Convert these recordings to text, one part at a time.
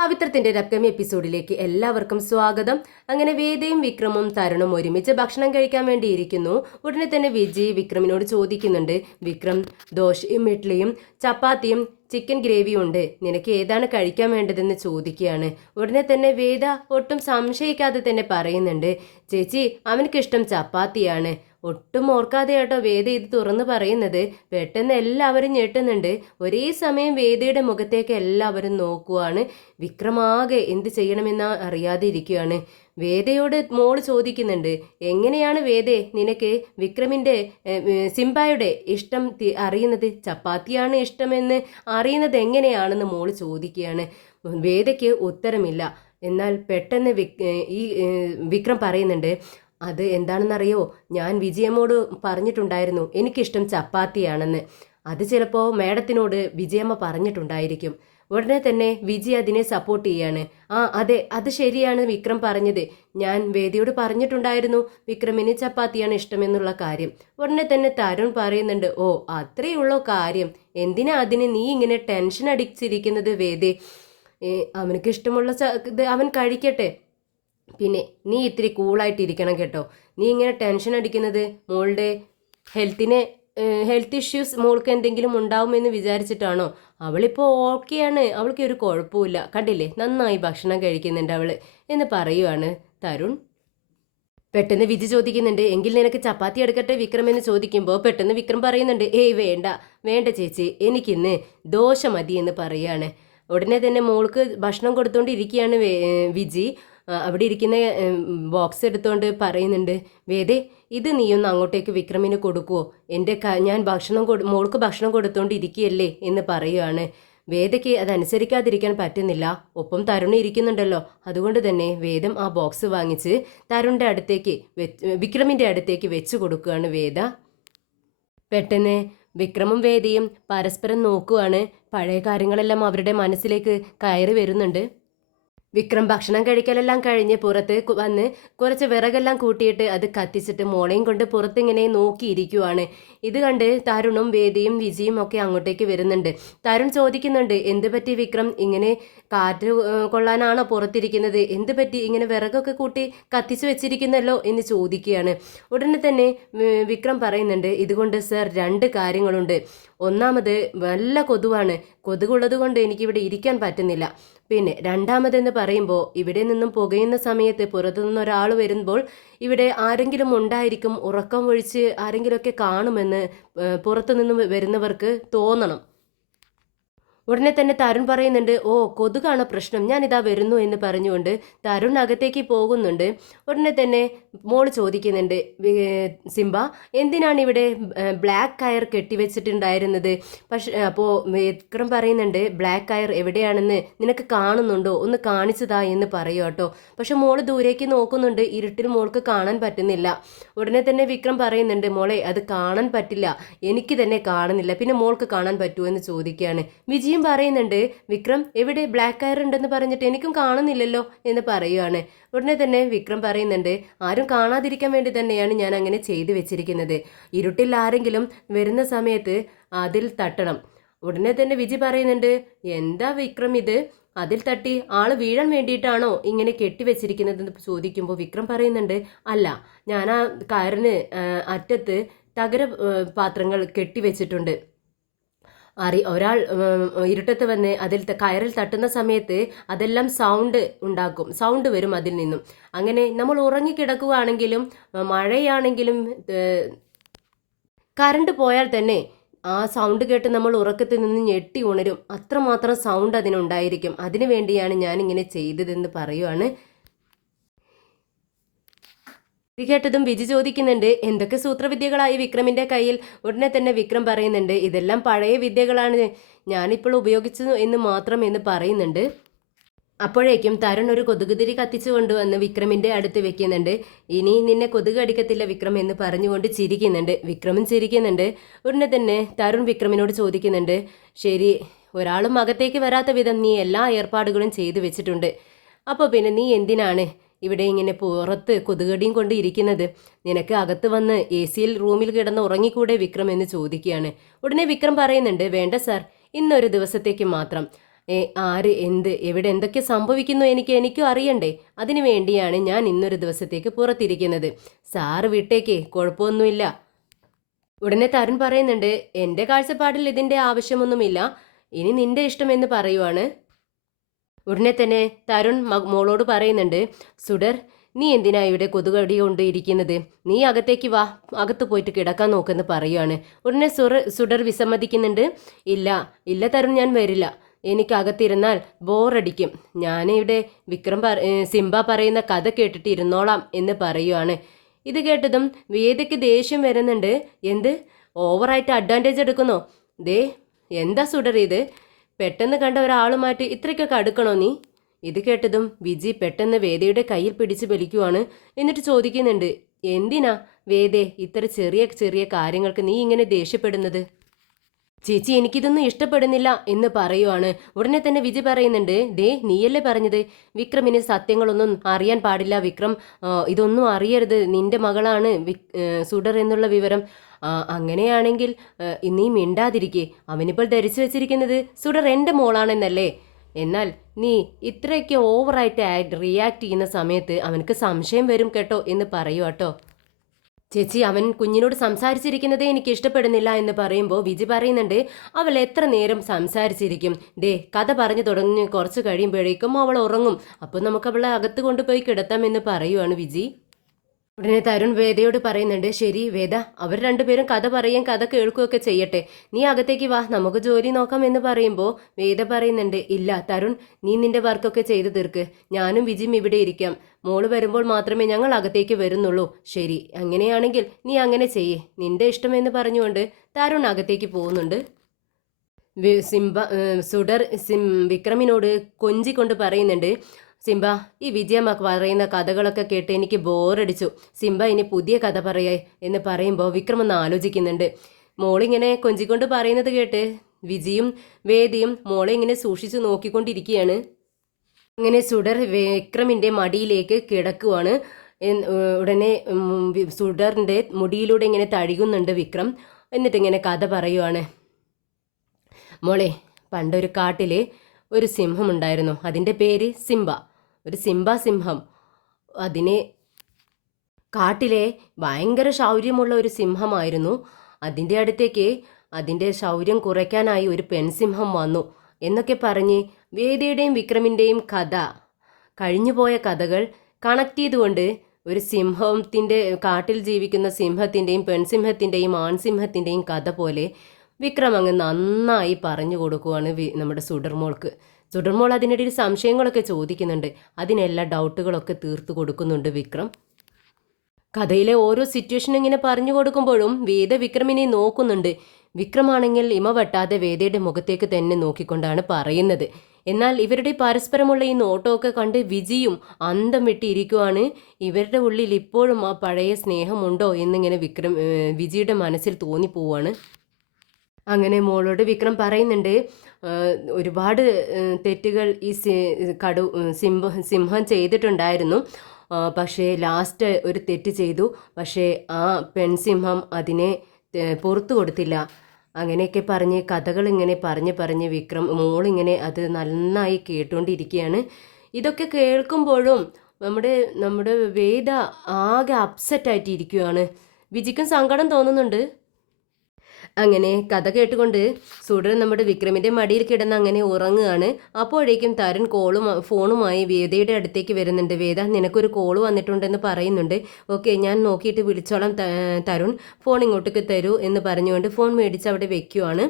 പവിത്രത്തിന്റെ upcoming എപ്പിസോഡിലേക്ക് എല്ലാവർക്കും സ്വാഗതം. അങ്ങനെ വേദയും വിക്രമും തരുണും ഒരുമിച്ച് ഭക്ഷണം കഴിക്കാൻ വേണ്ടി ഇരിക്കുന്നു. ഉടനെ തന്നെ വിജയ് വിക്രമിനോട് ചോദിക്കുന്നുണ്ട്, വിക്രം, ദോശയും ഇഡ്ഡലിയും ചപ്പാത്തിയും ചിക്കൻ ഗ്രേവിയും ഉണ്ട്, നിനക്ക് ഏതാണ് കഴിക്കാൻ വേണ്ടതെന്ന് ചോദിക്കുകയാണ്. ഉടനെ തന്നെ വേദ ഒട്ടും സംശയിക്കാതെ തന്നെ പറയുന്നുണ്ട്, ചേച്ചി അവനക്കിഷ്ടം ചപ്പാത്തിയാണ്. ഒട്ടും ഓർക്കാതെ കേട്ടോ വേദ ഇത് തുറന്നു പറയുന്നത്. പെട്ടെന്ന് എല്ലാവരും ഞെട്ടുന്നുണ്ട്. ഒരേ സമയം വേദയുടെ മുഖത്തേക്ക് എല്ലാവരും നോക്കുവാണ്. വിക്രമാകെ എന്ത് ചെയ്യണമെന്ന് അറിയാതെ ഇരിക്കുകയാണ്. വേദയോട് മോള് ചോദിക്കുന്നുണ്ട്, എങ്ങനെയാണ് വേദേ നിനക്ക് വിക്രമിൻ്റെ സിംബായുടെ ഇഷ്ടം അറിയുന്നത്? ചപ്പാത്തിയാണ് ഇഷ്ടമെന്ന് അറിയുന്നത് എങ്ങനെയാണെന്ന് മോള് ചോദിക്കുകയാണ്. വേദയ്ക്ക് ഉത്തരമില്ല. എന്നാൽ പെട്ടെന്ന് ഈ വിക്രം പറയുന്നുണ്ട്, അത് എന്താണെന്നറിയോ, ഞാൻ വിജയമ്മോട് പറഞ്ഞിട്ടുണ്ടായിരുന്നു എനിക്കിഷ്ടം ചപ്പാത്തിയാണെന്ന്. അത് ചിലപ്പോൾ മേഡത്തിനോട് വിജയമ്മ പറഞ്ഞിട്ടുണ്ടായിരിക്കും. ഉടനെ തന്നെ വിജയ് അതിനെ സപ്പോർട്ട് ചെയ്യാണ്. അതെ, അത് ശരിയാണ് വിക്രം പറഞ്ഞത്. ഞാൻ വേദിയോട് പറഞ്ഞിട്ടുണ്ടായിരുന്നു വിക്രമിന് ചപ്പാത്തിയാണ് ഇഷ്ടമെന്നുള്ള കാര്യം. ഉടനെ തന്നെ തരുൺ പറയുന്നുണ്ട്, ഓ അത്രയുള്ളോ കാര്യം, എന്തിനാ അതിന് നീ ഇങ്ങനെ ടെൻഷൻ അടിച്ചിരിക്കുന്നത് വേദേ? അവനക്ക് ഇഷ്ടമുള്ള ഇത് അവൻ കഴിക്കട്ടെ. പിന്നെ നീ ഇത്തിരി കൂളായിട്ടിരിക്കണം കേട്ടോ. നീ ഇങ്ങനെ ടെൻഷൻ അടിക്കുന്നത് മോളുടെ ഹെൽത്ത് ഇഷ്യൂസ് മോൾക്ക് എന്തെങ്കിലും ഉണ്ടാവുമെന്ന് വിചാരിച്ചിട്ടാണോ? അവളിപ്പോൾ ഓക്കെയാണ്, അവൾക്ക് ഒരു കുഴപ്പമില്ല, കണ്ടില്ലേ നന്നായി ഭക്ഷണം കഴിക്കുന്നുണ്ട് അവൾ എന്ന് പറയുവാണ് തരുൺ. പെട്ടെന്ന് വിജി ചോദിക്കുന്നുണ്ട്, എങ്കിൽ നിനക്ക് ചപ്പാത്തി എടുക്കട്ടെ വിക്രം എന്ന് ചോദിക്കുമ്പോൾ പെട്ടെന്ന് വിക്രം പറയുന്നുണ്ട്, ഏയ് വേണ്ട വേണ്ട ചേച്ചി, എനിക്കിന്ന് ദോശ മതി എന്ന് പറയുകയാണ്. ഉടനെ തന്നെ മോൾക്ക് ഭക്ഷണം കൊടുത്തുകൊണ്ടിരിക്കുകയാണ് വിജി. അവിടെ ഇരിക്കുന്ന ബോക്സ് എടുത്തുകൊണ്ട് പറയുന്നുണ്ട്, വേദേ ഇത് നീയൊന്ന് അങ്ങോട്ടേക്ക് വിക്രമിന് കൊടുക്കുവോ? ഞാൻ മോൾക്ക് ഭക്ഷണം കൊടുത്തുകൊണ്ടിരിക്കുകയല്ലേ എന്ന് പറയുകയാണ്. വേദയ്ക്ക് അതനുസരിക്കാതിരിക്കാൻ പറ്റുന്നില്ല. ഒപ്പം തരുൺ ഇരിക്കുന്നുണ്ടല്ലോ, അതുകൊണ്ട് തന്നെ വേദം ആ ബോക്സ് വാങ്ങിച്ച് തരുണിൻ്റെ അടുത്തേക്ക് വിക്രമിൻ്റെ അടുത്തേക്ക് വെച്ച് കൊടുക്കുകയാണ് വേദ. പെട്ടെന്ന് വിക്രമും വേദയും പരസ്പരം നോക്കുവാണ്. പഴയ കാര്യങ്ങളെല്ലാം അവരുടെ മനസ്സിലേക്ക് കയറി വരുന്നുണ്ട്. വിക്രം ഭക്ഷണം കഴിക്കലെല്ലാം കഴിഞ്ഞ് പുറത്ത് വന്ന് കുറച്ച് വിറകെല്ലാം കൂട്ടിയിട്ട് അത് കത്തിച്ചിട്ട് മോളെയും കൊണ്ട് പുറത്തിങ്ങനെ നോക്കിയിരിക്കുവാണ്. ഇത് കണ്ട് തരുണും വേദിയും വിജിയും ഒക്കെ അങ്ങോട്ടേക്ക് വരുന്നുണ്ട്. തരുൺ ചോദിക്കുന്നുണ്ട്, എന്ത് പറ്റി വിക്രം, ഇങ്ങനെ കാറ്റ് കൊള്ളാനാണോ പുറത്തിരിക്കുന്നത്? എന്ത് പറ്റി ഇങ്ങനെ വിറകൊക്കെ കൂട്ടി കത്തിച്ചു വെച്ചിരിക്കുന്നല്ലോ എന്ന് ചോദിക്കുകയാണ്. ഉടനെ തന്നെ വിക്രം പറയുന്നുണ്ട്, ഇതുകൊണ്ട് സർ രണ്ട് കാര്യങ്ങളുണ്ട്. ഒന്നാമത് നല്ല കൊതുവാണ്, കൊതുകുള്ളത് കൊണ്ട് എനിക്കിവിടെ ഇരിക്കാൻ പറ്റുന്നില്ല. പിന്നെ രണ്ടാമതെന്ന് പറയുമ്പോൾ ഇവിടെ നിന്നും പുകയുന്ന സമയത്ത് പുറത്തു നിന്നൊരാൾ വരുമ്പോൾ ഇവിടെ ആരെങ്കിലും ഉണ്ടായിരിക്കും, ഉറക്കം ഒഴിച്ച് ആരെങ്കിലുമൊക്കെ കാണുമെന്ന് പുറത്തു നിന്നും വരുന്നവർക്ക് തോന്നണം. ഉടനെ തന്നെ തരുൺ പറയുന്നുണ്ട്, ഓ കൊതുകാണ് പ്രശ്നം, ഞാനിതാ വരുന്നു എന്ന് പറഞ്ഞുകൊണ്ട് തരുൺ അകത്തേക്ക് പോകുന്നുണ്ട്. ഉടനെ തന്നെ മോള് ചോദിക്കുന്നുണ്ട്, സിംബ എന്തിനാണ് ഇവിടെ ബ്ലാക്ക് കയർ കെട്ടിവെച്ചിട്ടുണ്ടായിരുന്നത്? പക്ഷെ അപ്പോൾ വിക്രം പറയുന്നുണ്ട്, ബ്ലാക്ക് കയർ എവിടെയാണെന്ന് നിനക്ക് കാണുന്നുണ്ടോ, ഒന്ന് കാണിച്ചതാ എന്ന് പറയൂ കേട്ടോ. പക്ഷെ മോള് ദൂരേക്ക് നോക്കുന്നുണ്ട്, ഇരുട്ടിൽ മോൾക്ക് കാണാൻ പറ്റുന്നില്ല. ഉടനെ തന്നെ വിക്രം പറയുന്നുണ്ട്, മോളെ അത് കാണാൻ പറ്റില്ല, എനിക്ക് തന്നെ കാണുന്നില്ല, പിന്നെ മോൾക്ക് കാണാൻ പറ്റുമോ എന്ന് ചോദിക്കുകയാണ്. വിജയം പറയുന്നുണ്ട്, വിക്രം എവിടെ ബ്ലാക്ക് കയർ ഉണ്ടെന്ന് പറഞ്ഞിട്ട് എനിക്കും കാണുന്നില്ലല്ലോ എന്ന് പറയുകയാണ്. ഉടനെ തന്നെ വിക്രം പറയുന്നുണ്ട്, ആരും കാണാതിരിക്കാൻ വേണ്ടി തന്നെയാണ് ഞാൻ അങ്ങനെ ചെയ്തു വെച്ചിരിക്കുന്നത്. ഇരുട്ടിൽ ആരെങ്കിലും വരുന്ന സമയത്ത് അതിൽ തട്ടണം. ഉടനെ തന്നെ വിജി പറയുന്നുണ്ട്, എന്താ വിക്രം ഇത്, അതിൽ തട്ടി ആള് വീഴാൻ വേണ്ടിയിട്ടാണോ ഇങ്ങനെ കെട്ടിവെച്ചിരിക്കുന്നതെന്ന് ചോദിക്കുമ്പോൾ വിക്രം പറയുന്നുണ്ട്, അല്ല, ഞാൻ ആ കയറിന് അറ്റത്ത് തകര പാത്രങ്ങൾ കെട്ടിവെച്ചിട്ടുണ്ട്. ഒരാൾ ഇരുട്ടത്ത് വന്ന് അതിൽ കയറിൽ തട്ടുന്ന സമയത്ത് അതെല്ലാം ഉണ്ടാക്കും, സൗണ്ട് വരും അതിൽ നിന്നും. അങ്ങനെ നമ്മൾ ഉറങ്ങിക്കിടക്കുകയാണെങ്കിലും മഴയാണെങ്കിലും കറണ്ട് പോയാൽ തന്നെ ആ സൗണ്ട് കേട്ട് നമ്മൾ ഉറക്കത്തിൽ നിന്ന് ഞെട്ടി ഉണരും, അത്രമാത്രം സൗണ്ട് അതിനുണ്ടായിരിക്കും. അതിനു വേണ്ടിയാണ് ഞാനിങ്ങനെ ചെയ്തതെന്ന് പറയുവാണ്. ഇത് കേട്ടതും വിജി ചോദിക്കുന്നുണ്ട്, എന്തൊക്കെ സൂത്രവിദ്യകളായി വിക്രമിൻ്റെ കയ്യിൽ? ഉടനെ തന്നെ വിക്രം പറയുന്നുണ്ട്, ഇതെല്ലാം പഴയ വിദ്യകളാണ്, ഞാനിപ്പോൾ ഉപയോഗിച്ചു എന്ന് മാത്രം എന്ന് പറയുന്നുണ്ട്. അപ്പോഴേക്കും തരുൺ ഒരു കൊതുകുതിരി കത്തിച്ചു കൊണ്ടുവന്ന് വിക്രമിൻ്റെ അടുത്ത് വെക്കുന്നുണ്ട്. ഇനി നിന്നെ കൊതുക് അടിക്കത്തില്ല വിക്രം എന്ന് പറഞ്ഞുകൊണ്ട് ചിരിക്കുന്നുണ്ട്. വിക്രമും ചിരിക്കുന്നുണ്ട്. ഉടനെ തന്നെ തരുൺ വിക്രമിനോട് ചോദിക്കുന്നുണ്ട്, ശരി, ഒരാളും അകത്തേക്ക് വരാത്ത വിധം നീ എല്ലാ ഏർപ്പാടുകളും ചെയ്തു വെച്ചിട്ടുണ്ട്, അപ്പോൾ പിന്നെ നീ എന്തിനാണ് ഇവിടെ ഇങ്ങനെ പുറത്ത് കൊതുകടിയും കൊണ്ട് ഇരിക്കുന്നത്? നിനക്ക് അകത്ത് വന്ന് AC റൂമിൽ കിടന്ന് ഉറങ്ങിക്കൂടെ വിക്രം എന്ന് ചോദിക്കുകയാണ്. ഉടനെ വിക്രം പറയുന്നുണ്ട്, വേണ്ട സാർ, ഇന്നൊരു ദിവസത്തേക്ക് മാത്രം. ആര് എന്ത് എവിടെ എന്തൊക്കെ സംഭവിക്കുന്നു എനിക്കും അറിയണ്ടേ. അതിനു വേണ്ടിയാണ് ഞാൻ ഇന്നൊരു ദിവസത്തേക്ക് പുറത്തിരിക്കുന്നത്. സാറ് വിട്ടേക്കേ, കുഴപ്പമൊന്നുമില്ല. ഉടനെ തരുൺ പറയുന്നുണ്ട്, എൻ്റെ കാഴ്ചപ്പാടിൽ ഇതിൻ്റെ ആവശ്യമൊന്നുമില്ല, ഇനി നിന്റെ ഇഷ്ടമെന്ന് പറയുവാണ്. ഉടനെ തന്നെ തരുൺ മോളോട് പറയുന്നുണ്ട്, സുഡർ നീ എന്തിനാ ഇവിടെ കൊതുകടി കൊണ്ട് ഇരിക്കുന്നത്? നീ അകത്തേക്ക് വാ, അകത്ത് പോയിട്ട് കിടക്കാൻ നോക്കെന്ന് പറയുവാണ്. ഉടനെ സുഡർ വിസമ്മതിക്കുന്നുണ്ട്. ഇല്ല ഇല്ല തരുൺ, ഞാൻ വരില്ല. എനിക്ക് അകത്തിരുന്നാൽ ബോറടിക്കും. ഞാനിവിടെ സിംബ പറയുന്ന കഥ കേട്ടിട്ട് ഇരുന്നോളാം എന്ന് പറയുവാണ്. ഇത് കേട്ടതും വേദയ്ക്ക് ദേഷ്യം വരുന്നുണ്ട്. എന്ത് ഓവറായിട്ട് അഡ്വാൻറ്റേജ് എടുക്കുന്നോ? ദേ എന്താ സുഡർ ഇത്? പെട്ടെന്ന് കണ്ട ഒരാളുമായിട്ട് ഇത്രയ്ക്കൊക്കെ അടുക്കണോ നീ? ഇത് കേട്ടതും വിജി പെട്ടെന്ന് വേദയുടെ കയ്യിൽ പിടിച്ച് വലിക്കുവാണ്. എന്നിട്ട് ചോദിക്കുന്നുണ്ട്, എന്തിനാ വേദേ ഇത്ര ചെറിയ ചെറിയ കാര്യങ്ങൾക്ക് നീ ഇങ്ങനെ ദേഷ്യപ്പെടുന്നത്? ചേച്ചി എനിക്കിതൊന്നും ഇഷ്ടപ്പെടുന്നില്ല എന്ന് പറയുവാണ്. ഉടനെ തന്നെ വിജി പറയുന്നുണ്ട്, ദേ നീയല്ലേ പറഞ്ഞത് വിക്രമിന് സത്യങ്ങളൊന്നും അറിയാൻ പാടില്ല, വിക്രം ഇതൊന്നും അറിയരുത്, നിന്റെ മകളാണ് സുഡർ എന്നുള്ള വിവരം. അങ്ങനെയാണെങ്കിൽ നീ മിണ്ടാതിരിക്കേ. അവനിപ്പോൾ ധരിച്ചു വെച്ചിരിക്കുന്നത് സുഡർ എൻ്റെ മോളാണെന്നല്ലേ. എന്നാൽ നീ ഇത്രയൊക്കെ ഓവറായിട്ട് റിയാക്ട് ചെയ്യുന്ന സമയത്ത് അവനക്ക് സംശയം വരും കേട്ടോ എന്ന് പറയുവാട്ടോ. ചേച്ചി അവൻ കുഞ്ഞിനോട് സംസാരിച്ചിരിക്കുന്നതേ എനിക്ക് ഇഷ്ടപ്പെടുന്നില്ല എന്ന് പറയുമ്പോൾ വിജി പറയുന്നുണ്ട്, അവൾ എത്ര നേരം സംസാരിച്ചിരിക്കും? ദേ കഥ പറഞ്ഞു തുടങ്ങി കുറച്ച് കഴിയുമ്പോഴേക്കും അവൾ ഉറങ്ങും. അപ്പോൾ നമുക്ക് അവളെ അകത്ത് കൊണ്ടുപോയി കിടത്താമെന്ന് പറയുവാണ് വിജി. ഉടനെ തരുൺ വേദയോട് പറയുന്നുണ്ട്, ശരി വേദ, അവർ രണ്ടുപേരും കഥ പറയുകയും കഥ കേൾക്കുകയൊക്കെ ചെയ്യട്ടെ, നീ അകത്തേക്ക് വാ, നമുക്ക് ജോലി നോക്കാം എന്ന് പറയുമ്പോൾ വേദ പറയുന്നുണ്ട്, ഇല്ല തരുൺ, നീ നിന്റെ വർക്കൊക്കെ ചെയ്തു തീർക്ക്, ഞാനും വിജിയും ഇവിടെ ഇരിക്കാം, മോള് വരുമ്പോൾ മാത്രമേ ഞങ്ങൾ അകത്തേക്ക് വരുന്നുള്ളൂ. ശരി, അങ്ങനെയാണെങ്കിൽ നീ അങ്ങനെ ചെയ്യേ, നിന്റെ ഇഷ്ടമെന്ന് പറഞ്ഞുകൊണ്ട് തരുൺ അകത്തേക്ക് പോകുന്നുണ്ട്. സുഡർ വിക്രമിനോട് കൊഞ്ചിക്കൊണ്ട് പറയുന്നുണ്ട്, സിംബ ഈ വിജയമ്മ പറയുന്ന കഥകളൊക്കെ കേട്ട് എനിക്ക് ബോറടിച്ചു, സിംബ ഇനി പുതിയ കഥ പറയേ എന്ന് പറയുമ്പോൾ വിക്രം ഒന്ന് ആലോചിക്കുന്നുണ്ട്. മോളിങ്ങനെ കൊഞ്ചിക്കൊണ്ട് പറയുന്നത് കേട്ട് വിജിയും വേദിയും മോളെ ഇങ്ങനെ സൂക്ഷിച്ചു നോക്കിക്കൊണ്ടിരിക്കുകയാണ്. അങ്ങനെ സുഡർ വിക്രമിൻ്റെ മടിയിലേക്ക് കിടക്കുവാണ്. ഉടനെ സുഡറിൻ്റെ മുടിയിലൂടെ ഇങ്ങനെ തഴുകുന്നുണ്ട് വിക്രം. എന്നിട്ട് ഇങ്ങനെ കഥ പറയുവാണ്. മോളെ, പണ്ടൊരു കാട്ടിൽ ഒരു സിംഹമുണ്ടായിരുന്നു, അതിൻ്റെ പേര് സിംബ. ഒരു സിംഹം. അതിനെ കാട്ടിലെ ഭയങ്കര ശൗര്യമുള്ള ഒരു സിംഹമായിരുന്നു. അതിൻ്റെ അടുത്തേക്ക് അതിൻ്റെ ശൗര്യം കുറയ്ക്കാനായി ഒരു പെൺസിംഹം വന്നു എന്നൊക്കെ പറഞ്ഞ് വേദിയുടെയും വിക്രമിൻ്റെയും കഥ, കഴിഞ്ഞുപോയ കഥകൾ കണക്ട് ചെയ്തുകൊണ്ട് ഒരു സിംഹത്തിൻ്റെ, കാട്ടിൽ ജീവിക്കുന്ന സിംഹത്തിൻ്റെയും പെൺസിംഹത്തിൻ്റെയും ആൺസിംഹത്തിൻ്റെയും കഥ പോലെ വിക്രം അങ്ങ് നന്നായി പറഞ്ഞു കൊടുക്കുവാണ് നമ്മുടെ സുഡർമോൾക്ക്. സുഡർമോൾ അതിനിടയിൽ സംശയങ്ങളൊക്കെ ചോദിക്കുന്നുണ്ട്. അതിനെല്ലാം ഡൗട്ടുകളൊക്കെ തീർത്തു കൊടുക്കുന്നുണ്ട് വിക്രം. കഥയിലെ ഓരോ സിറ്റുവേഷൻ ഇങ്ങനെ പറഞ്ഞു കൊടുക്കുമ്പോഴും വേദ വിക്രമിനെ നോക്കുന്നുണ്ട്. വിക്രമാണെങ്കിൽ ഇമ വെട്ടാതെ വേദയുടെ മുഖത്തേക്ക് തന്നെ നോക്കിക്കൊണ്ടാണ് പറയുന്നത്. എന്നാൽ ഇവരുടെ പരസ്പരമുള്ള ഈ നോട്ടമൊക്കെ കണ്ട് വിജിയും അന്തം വിട്ടിരിക്കുവാണ്. ഇവരുടെ ഉള്ളിൽ ഇപ്പോഴും ആ പഴയ സ്നേഹമുണ്ടോ എന്നിങ്ങനെ വിജിയുടെ മനസ്സിൽ തോന്നിപ്പോവാണ്. അങ്ങനെ മോളോട് വിക്രം പറയുന്നുണ്ട്, ഒരുപാട് തെറ്റുകൾ ഈ സിംഹം ചെയ്തിട്ടുണ്ടായിരുന്നു, പക്ഷേ ലാസ്റ്റ് ഒരു തെറ്റ് ചെയ്തു, പക്ഷേ ആ പെൺസിംഹം അതിനെ പുറത്തു കൊടുത്തില്ല. അങ്ങനെയൊക്കെ പറഞ്ഞ് കഥകൾ ഇങ്ങനെ പറഞ്ഞ് മോളിങ്ങനെ അത് നന്നായി കേട്ടുകൊണ്ടിരിക്കുകയാണ്. ഇതൊക്കെ കേൾക്കുമ്പോഴും നമ്മുടെ വേദ ആകെ അപ്സെറ്റായിട്ട് ഇരിക്കുകയാണ്. വിജിക്കും സങ്കടം തോന്നുന്നുണ്ട്. അങ്ങനെ കഥ കേട്ടുകൊണ്ട് സുഡർ നമ്മുടെ വിക്രമിൻ്റെ മടിയിൽ കിടന്ന് അങ്ങനെ ഉറങ്ങുകയാണ്. അപ്പോഴേക്കും തരുൺ ഫോണുമായി വേദയുടെ അടുത്തേക്ക് വരുന്നുണ്ട്. വേദ, നിനക്കൊരു കോള് വന്നിട്ടുണ്ടെന്ന് പറയുന്നുണ്ട്. ഓക്കെ, ഞാൻ നോക്കിയിട്ട് വിളിച്ചോളാം തരുൺ, ഫോൺ ഇങ്ങോട്ടേക്ക് തരൂ എന്ന് പറഞ്ഞുകൊണ്ട് ഫോൺ മേടിച്ച് അവിടെ വെക്കുവാണ്.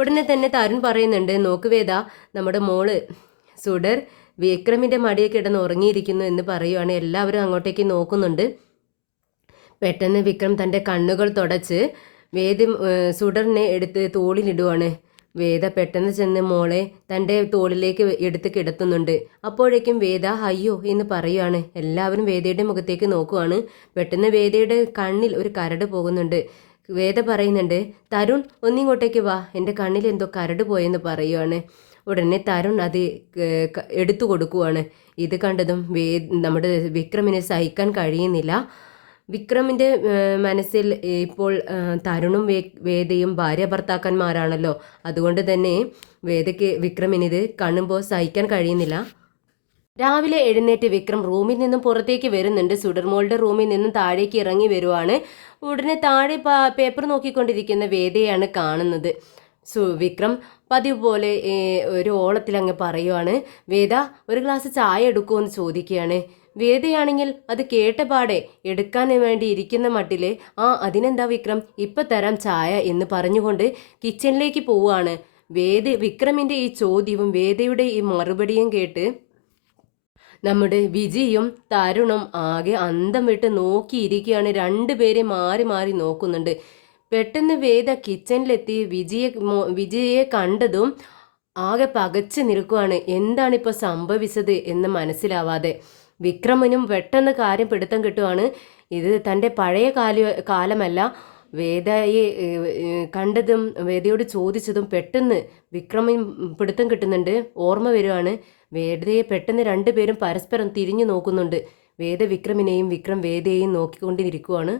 ഉടനെ തന്നെ തരുൺ പറയുന്നുണ്ട്, നോക്ക് വേദ, നമ്മുടെ മോള് സുഡർ വിക്രമിൻ്റെ മടിയിൽ കിടന്ന് ഉറങ്ങിയിരിക്കുന്നു എന്ന് പറയുവാണ്. എല്ലാവരും അങ്ങോട്ടേക്ക് നോക്കുന്നുണ്ട്. പെട്ടെന്ന് വിക്രം തൻ്റെ കണ്ണുകൾ തുടച്ച് സുഡറിനെ എടുത്ത് തോളിലിടുവാണ്. വേദ പെട്ടെന്ന് ചെന്ന് മോളെ തൻ്റെ തോളിലേക്ക് എടുത്ത് കിടത്തുന്നുണ്ട്. അപ്പോഴേക്കും വേദ അയ്യോ എന്ന് പറയുവാണ്. എല്ലാവരും വേദയുടെ മുഖത്തേക്ക് നോക്കുവാണ്. പെട്ടെന്ന് വേദയുടെ കണ്ണിൽ ഒരു കരട് പോകുന്നുണ്ട്. വേദ പറയുന്നുണ്ട്, തരുൺ ഒന്നിങ്ങോട്ടേക്ക് വാ, എൻ്റെ കണ്ണിൽ എന്തോ കരട് പോയെന്ന് പറയുവാണ്. ഉടനെ തരുൺ അത് എടുത്തു കൊടുക്കുവാണ്. ഇത് കണ്ടതും നമ്മുടെ വിക്രമിനെ സഹിക്കാൻ കഴിയുന്നില്ല. വിക്രമിൻ്റെ മനസ്സിൽ ഇപ്പോൾ തരുണും വേദയും ഭാര്യ ഭർത്താക്കന്മാരാണല്ലോ. അതുകൊണ്ട് തന്നെ വേദയ്ക്ക് വിക്രമിനിത് കാണുമ്പോൾ സഹിക്കാൻ കഴിയുന്നില്ല. രാവിലെ എഴുന്നേറ്റ് വിക്രം റൂമിൽ നിന്നും പുറത്തേക്ക് വരുന്നുണ്ട്. സുഡർമോളുടെ റൂമിൽ നിന്നും താഴേക്ക് ഇറങ്ങി വരുവാണ്. ഉടനെ താഴെ പേപ്പർ നോക്കിക്കൊണ്ടിരിക്കുന്ന വേദയാണ് കാണുന്നത്. വിക്രം പതിവ് പോലെ ഒരു ഓളത്തിൽ അങ്ങ് പറയുവാണ്, വേദ ഒരു ഗ്ലാസ് ചായ എടുക്കുമെന്ന് ചോദിക്കുകയാണ്. വേദയാണെങ്കിൽ അത് കേട്ടപാടെ എടുക്കാൻ വേണ്ടി ഇരിക്കുന്ന മട്ടില് അതിനെന്താ വിക്രം, ഇപ്പം തരാം ചായ എന്ന് പറഞ്ഞുകൊണ്ട് കിച്ചണിലേക്ക് പോവുകയാണ്. വിക്രമിൻ്റെ ഈ ചോദ്യവും വേദയുടെ ഈ മറുപടിയും കേട്ട് നമ്മുടെ വിജിയും തരുണും ആകെ അന്തം വിട്ട് നോക്കിയിരിക്കുകയാണ്. രണ്ടുപേരെ മാറി മാറി നോക്കുന്നുണ്ട്. പെട്ടെന്ന് വേദ കിച്ചണിലെത്തി വിജയെ കണ്ടതും ആകെ പകച്ചു നിൽക്കുവാണ്. എന്താണിപ്പോൾ സംഭവിച്ചത് എന്ന് മനസ്സിലാവാതെ വിക്രമനും പെട്ടെന്ന് കാര്യം പിടുത്തം കിട്ടുവാണ്. ഇത് തൻ്റെ പഴയ കാലമല്ല. വേദയെ കണ്ടതും വേദയോട് ചോദിച്ചതും പെട്ടെന്ന് വിക്രമൻ പിടുത്തം കിട്ടുന്നുണ്ട്, ഓർമ്മ വരുവാണ്. വേദയെ പെട്ടെന്ന് രണ്ടുപേരും പരസ്പരം തിരിഞ്ഞു നോക്കുന്നുണ്ട്. വേദ വിക്രമിനെയും വിക്രം വേദയെയും നോക്കിക്കൊണ്ടിരിക്കുവാണ്.